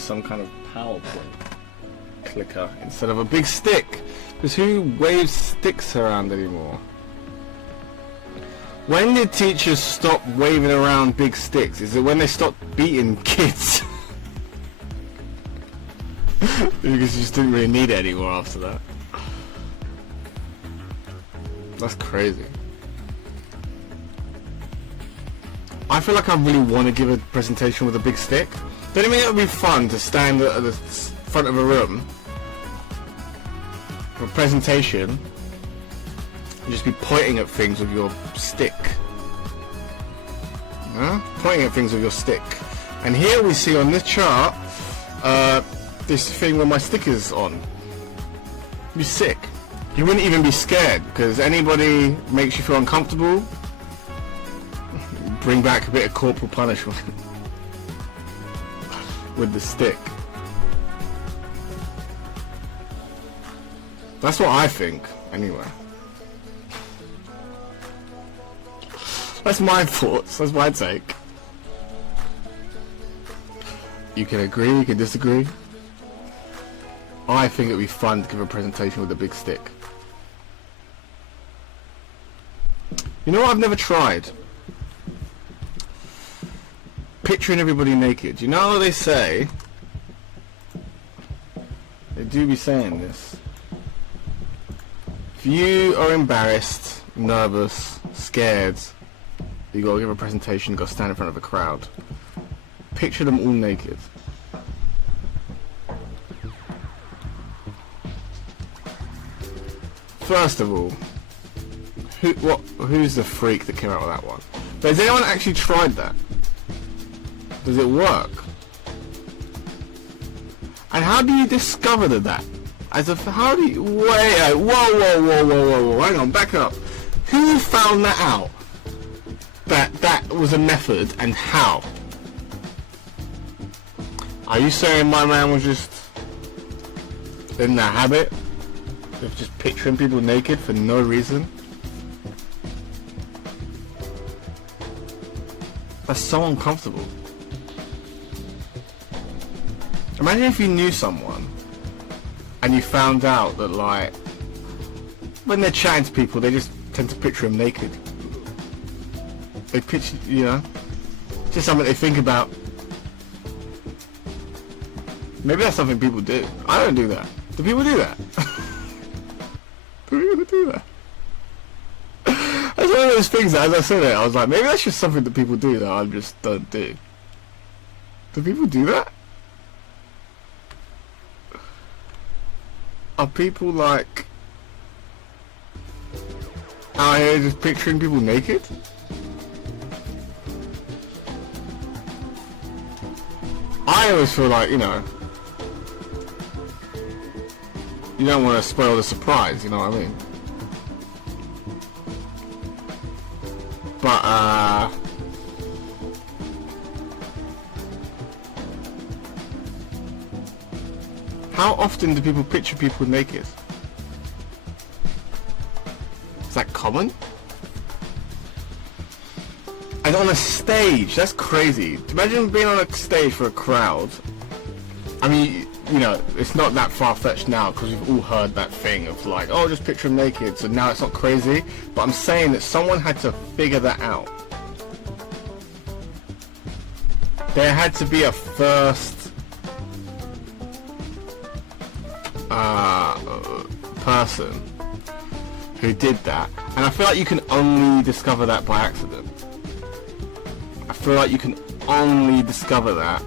use some kind of PowerPoint clicker instead of a big stick. Because who waves sticks around anymore? When did teachers stop waving around big sticks? Is it when they stopped beating kids? Because you just didn't really need it anymore after that. That's crazy. I feel like I really want to give a presentation with a big stick. Don't you think it would be fun to stand at the front of a room for a presentation and just be pointing at things with your stick? Huh? Pointing at things with your stick. And here we see on this chart this thing with my stickers on. You'd be sick. You wouldn't even be scared because anybody makes you feel uncomfortable, bring back a bit of corporal punishment with the stick. That's what I think, anyway. That's my thoughts, that's my take. You can agree, you can disagree. I think it'd be fun to give a presentation with a big stick. You know what I've never tried? Picturing everybody naked. You know how they say, they do be saying this, if you are embarrassed, nervous, scared, you gotta give a presentation, you gotta stand in front of a crowd, picture them all naked. First of all, who's the freak that came out with that one? But has anyone actually tried that? Does it work? And how do you discover that? How do you... Wait, whoa, hang on, back up. Who found that out? That was a method, and how? Are you saying my man was just in the habit of just picturing people naked for no reason? That's so uncomfortable. Imagine if you knew someone and you found out that, like, when they're chatting to people, they just tend to picture them naked. They picture, you know, just something they think about. Maybe that's something people do. I don't do that. Do people do that? Do people do that? That's one of those things that, as I said it, I was like, maybe that's just something that people do that I just don't do. Do people do that? Are people like out here just picturing people naked? I always feel like, you know, you don't want to spoil the surprise, you know what I mean? But how often do people picture people naked? Is that common? And on a stage, that's crazy. Imagine being on a stage for a crowd. I mean, you know, it's not that far-fetched now because we've all heard that thing of like, oh, just picture them naked, so now it's not crazy. But I'm saying that someone had to figure that out. There had to be a first person who did that, and I feel like you can only discover that by accident. I feel like you can only discover that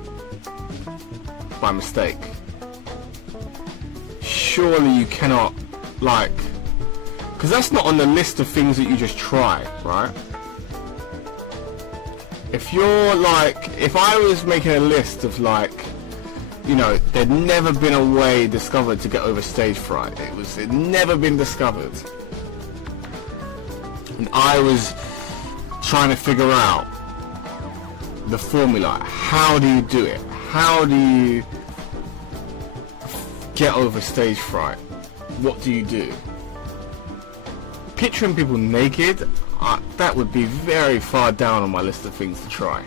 by mistake. Surely you cannot, like, because that's not on the list of things that you just try, right? If you're like, if I was making a list of like, you know, there'd never been a way discovered to get over stage fright. It'd never been discovered. And I was trying to figure out the formula. How do you do it? How do you get over stage fright? What do you do? Picturing people naked, that would be very far down on my list of things to try.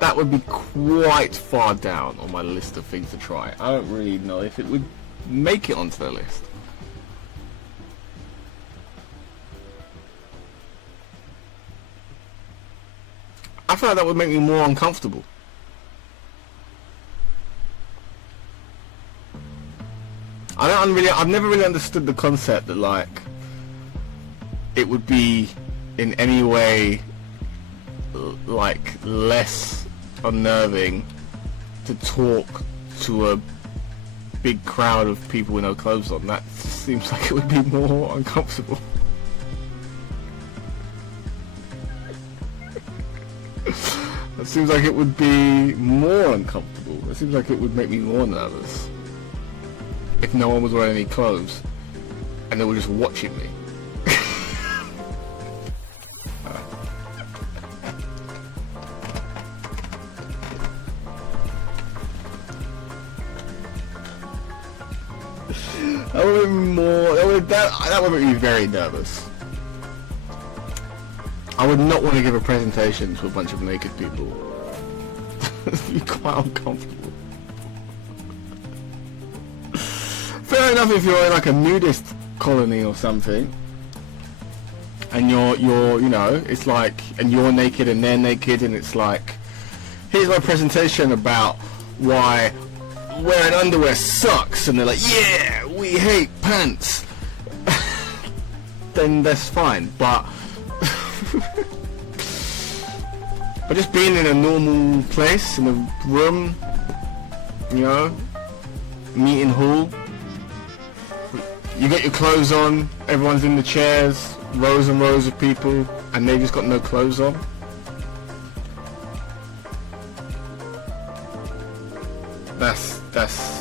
that would be quite far down on my list of things to try. I don't really know if it would make it onto the list. I feel like that would make me more uncomfortable. I've never really understood the concept that like it would be in any way like less unnerving to talk to a big crowd of people with no clothes on. That seems like it would be more uncomfortable. That seems like it would be more uncomfortable. It seems like it would make me more nervous if no one was wearing any clothes and they were just watching me. That would be more. That would make me very nervous. I would not want to give a presentation to a bunch of naked people. It'd be quite uncomfortable. Fair enough if you're in like a nudist colony or something, and you're you know, it's like, and you're naked and they're naked, and it's like, here's my presentation about why wearing underwear sucks, and they're like, yeah, we hate pants. Then that's fine, but just being in a normal place, in a room, you know, meeting hall, you get your clothes on, everyone's in the chairs, rows and rows of people, and they just got no clothes on. That's